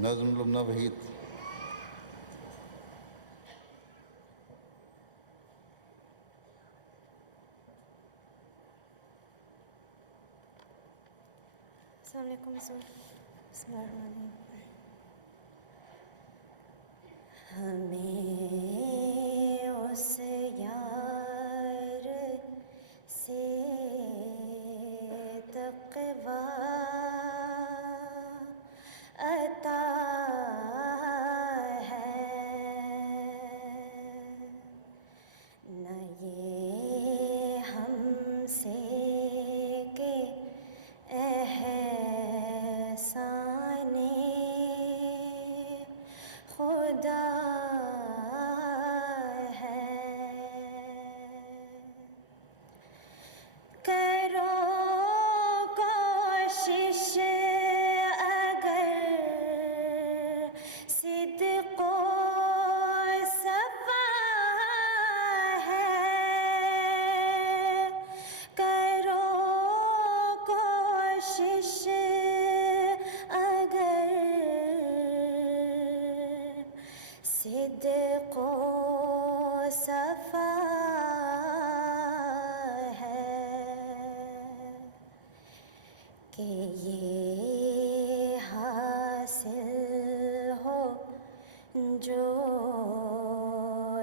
نظم لبنہ وحید. السلام علیکم. بسم اللہ الرحمن الرحیم. ہمیں اس یار سے تقویٰ عطا ہے، نہ یہ ہم سے کہ احسان خدا ہے. کرو کوشش اگر صدق و صفا ہے، کرو کوشش اگر صدق و صفا ہے، کہ یہ حاصل ہو جو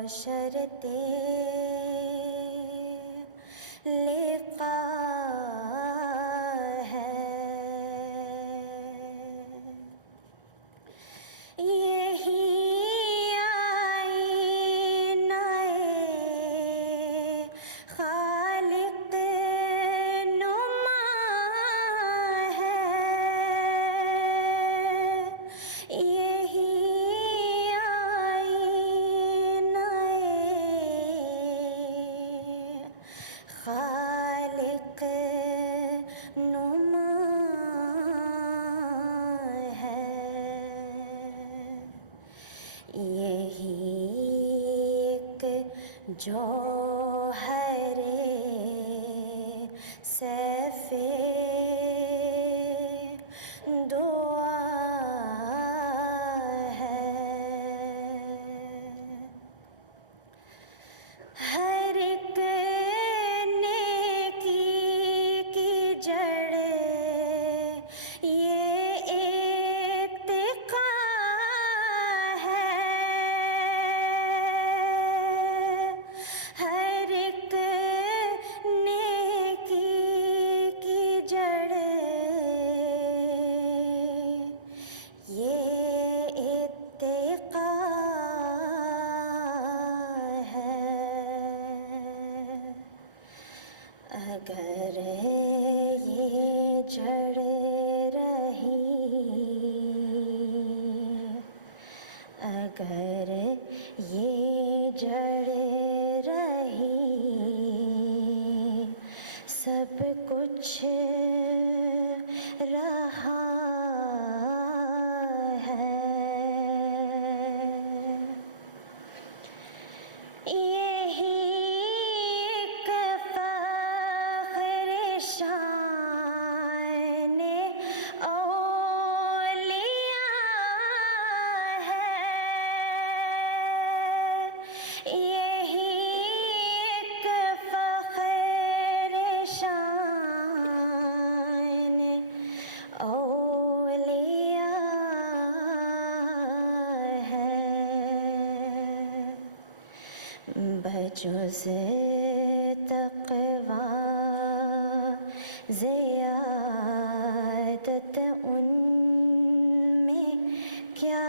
شرط لقاء ہے. یہی آئینہ خالق نما ہے، یہی آئینہ خالق نما ہے. یہی ایک جوہر سیف دعا ہے. ہر ایک نیکی کی جڑ یہ اتقا ہے، ہر ایک نیکی کی جڑ یہ اتقا ہے. اگر یہ جڑ رہی، اگر یہ جڑ رہی، سب کچھ رہا ہے. یہی ایک فخر شان اولیاء ہے، یہی ایک فخر شان اولیاء ہے. بجز تقویٰ زیادت ان میں کیا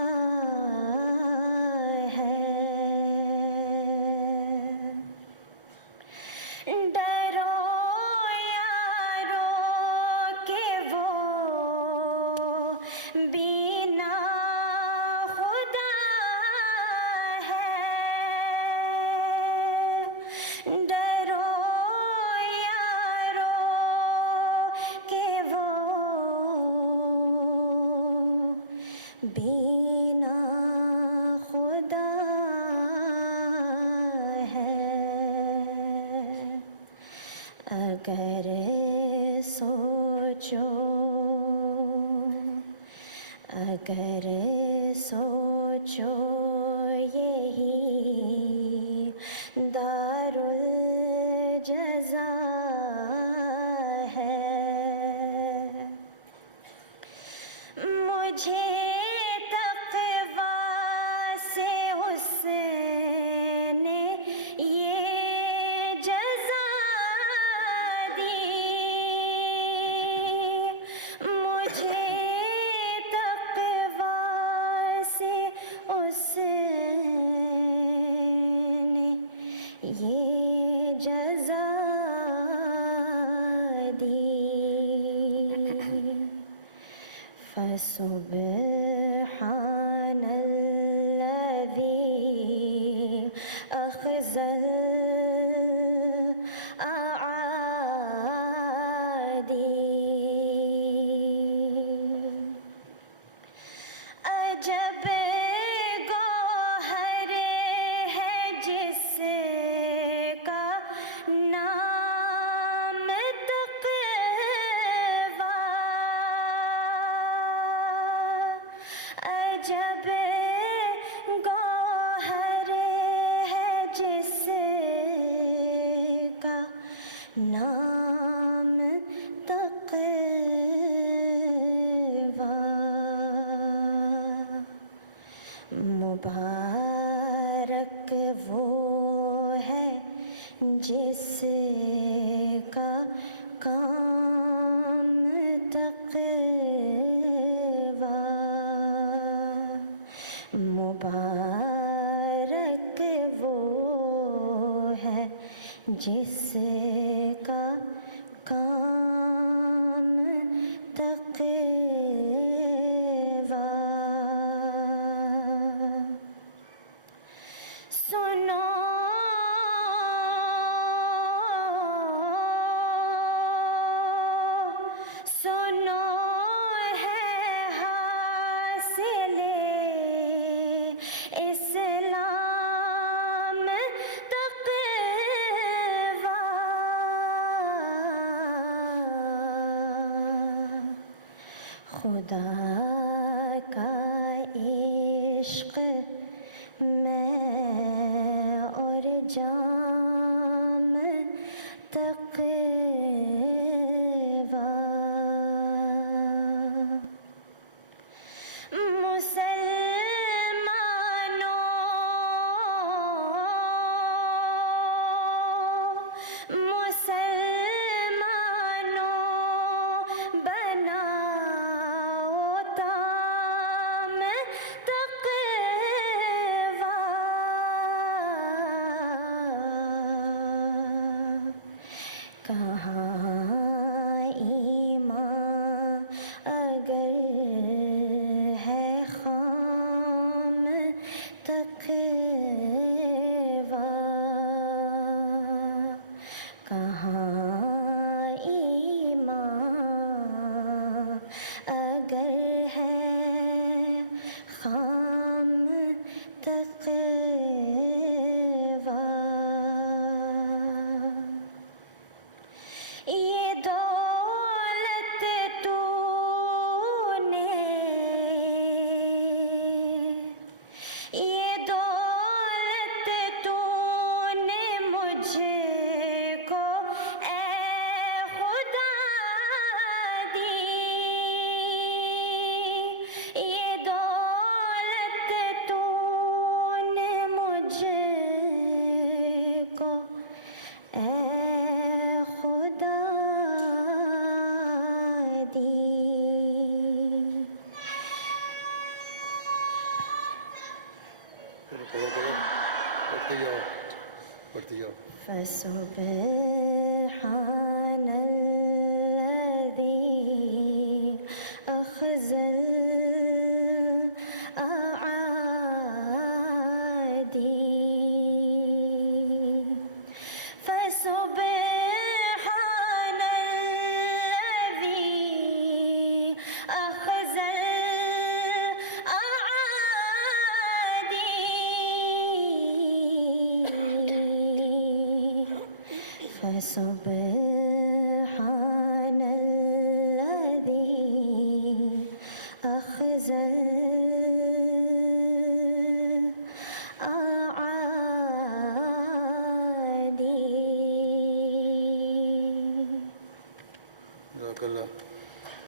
ہے. ڈرو یارو کہ وہ بینا خدا ہے، ڈرو یارو کہ وہ بینا خدا ہے. اگر سوچو اگر سوچو یہی دارالجزا ہے، مجھے تقویٰ سے اس نے یہ جزا دی، مجھے تقویٰ سے اس نے یہ جزا دی، فسبحان الذی اخذ الاعادی، عجب گوہر ہے جس کا نام تقویٰ، عجب گوہر ہے جس کا نام تقویٰ، مبارک وہ ہے جس کا کام تقویٰ، مبارک وہ ہے جس کا کام تقویٰ، سنو سنو ہے حاصل اسلام تقویٰ، خدا کا عشق میں اور جام تقویٰ، مسلمانوں بناؤ تام تقویٰ، کہاں ایمان اگر ہے خام تقویٰ، کہاں ایمان اگر ہے خام تقویٰ، یہ دولت تو نے، یہ دولت تو نے مجھ کو اے خدا دی، یہ دولت تو نے مجھ کو اے خدا دی، فسبحان الذی اخذ الاعادی، فسبحان الذی اخذ الاعادی، فسبحان الذی أخزى جزاک اللہ.